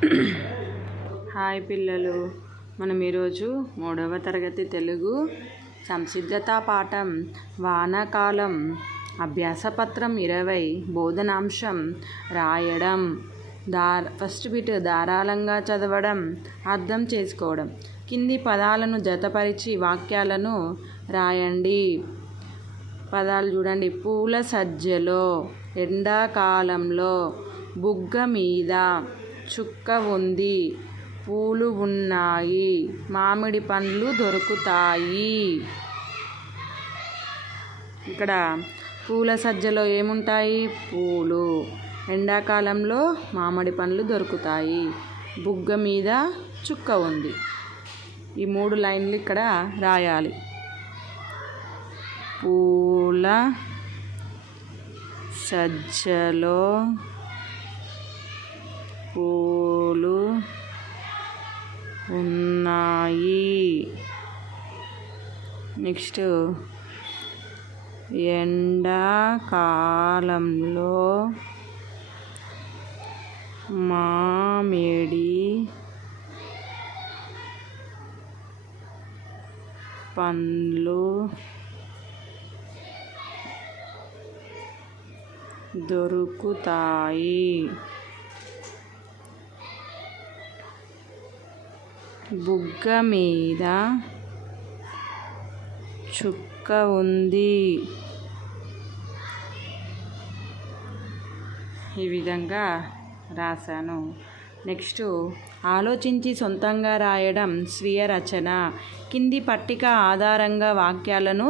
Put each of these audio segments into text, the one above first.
Hi పిల్లలు, మనం ఈరోజు 3వ తరగతి తెలుగు సంసిద్ధత పాఠం వానాకాలం అభ్యాసపత్రం 20 బోధనాంశం రాయడం. ఫస్ట్ బిట్ ధారాళంగా చదవడం, అర్థం చేసుకోవడం. కింది పదాలను జతపరిచి వాక్యాలను రాయండి. పదాలు చూడండి. పూల సజ్జలో, ఎండాకాలంలో, బుగ్గ మీద, చుక్క ఉంది, పూలు ఉన్నాయి, మామిడి పండ్లు దొరుకుతాయి. ఇక్కడ పూల సజ్జలో ఏముంటాయి? పూలు. ఎండాకాలంలో మామిడి పండ్లు దొరుకుతాయి. బుగ్గ మీద చుక్క ఉంది. ఈ 3 లైన్లు ఇక్కడ రాయాలి. పూల సజ్జలో పూలు ఉన్నాయి. నెక్స్ట్, ఎండాకాలంలో మామిడి పండ్లు దొరుకుతాయి. బుగ్గ మీద చుక్క ఉంది. ఈ విధంగా రాశాను. నెక్స్ట్, ఆలోచించి సొంతంగా రాయడం స్వీయ రచన. కింది పట్టిక ఆధారంగా వాక్యాలను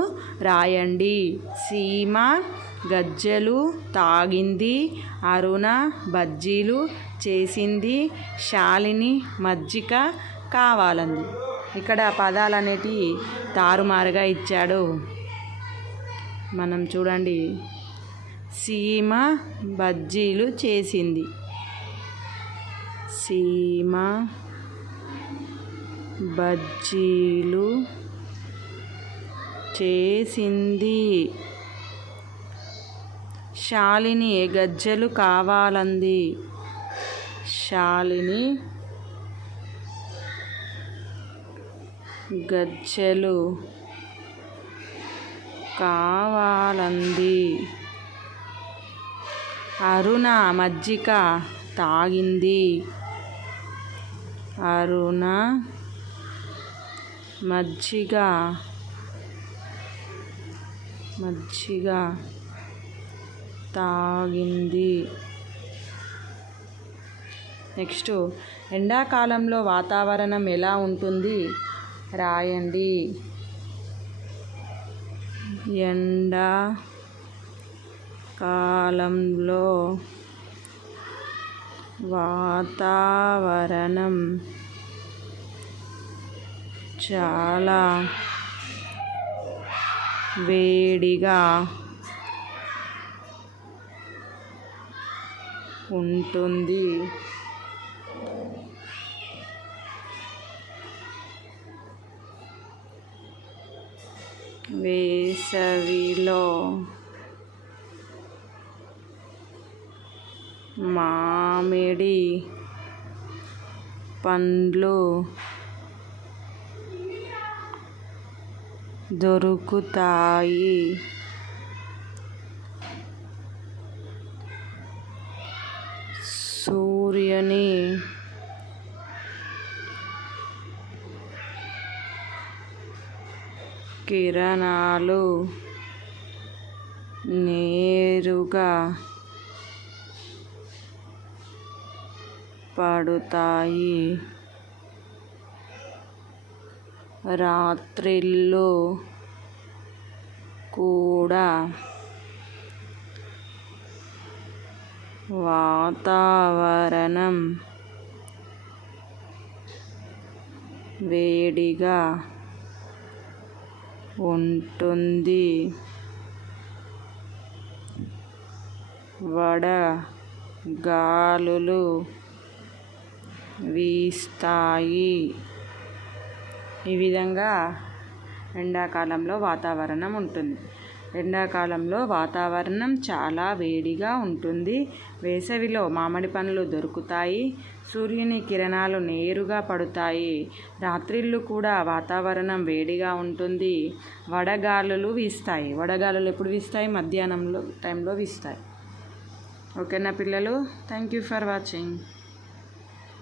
రాయండి. సీమ గజ్జలు తాగింది, అరుణ బజ్జీలు చేసింది, శాలిని మజ్జిగ కావాలంది. ఇక్కడ పదాలు అనేటివి తారుమారుగా ఇచ్చాడు. మనం చూడండి. సీమ బజ్జీలు చేసింది. సీమ బజ్జీలు చేసింది. శాలిని గజ్జలు కావాలంది. శాలిని గజ్జలు కావాలంది. అరుణ మజ్జిగ తాగింది. అరుణ మజ్జిగ తాగింది. నెక్స్ట్, ఎండాకాలంలో వాతావరణం ఎలా ఉంటుంది రాయండి. ఎండాకాలంలో వాతావరణం చాలా వేడిగా ఉంటుంది. వేసవిలో మామిడి పండ్లు దొరుకుతాయి. సూర్యుని కిరణాలు నేరుగా పడుతాయి. రాత్రిళ్ళు కూడా వాతావరణం వేడిగా ఉంటుంది. వడగాలులు వీస్తాయి. ఈ విధంగా ఎండాకాలంలో వాతావరణం ఉంటుంది. ఎండాకాలంలో వాతావరణం చాలా వేడిగా ఉంటుంది. వేసవిలో మామిడి పండ్లు దొరుకుతాయి. సూర్యుని కిరణాలు నేరుగా పడతాయి. రాత్రిళ్ళు కూడా వాతావరణం వేడిగా ఉంటుంది. వడగాలులు వీస్తాయి. వడగాలులు ఎప్పుడు వీస్తాయి? మధ్యాహ్నంలో టైంలో వీస్తాయి. ఓకేనా పిల్లలు? Thank you for watching.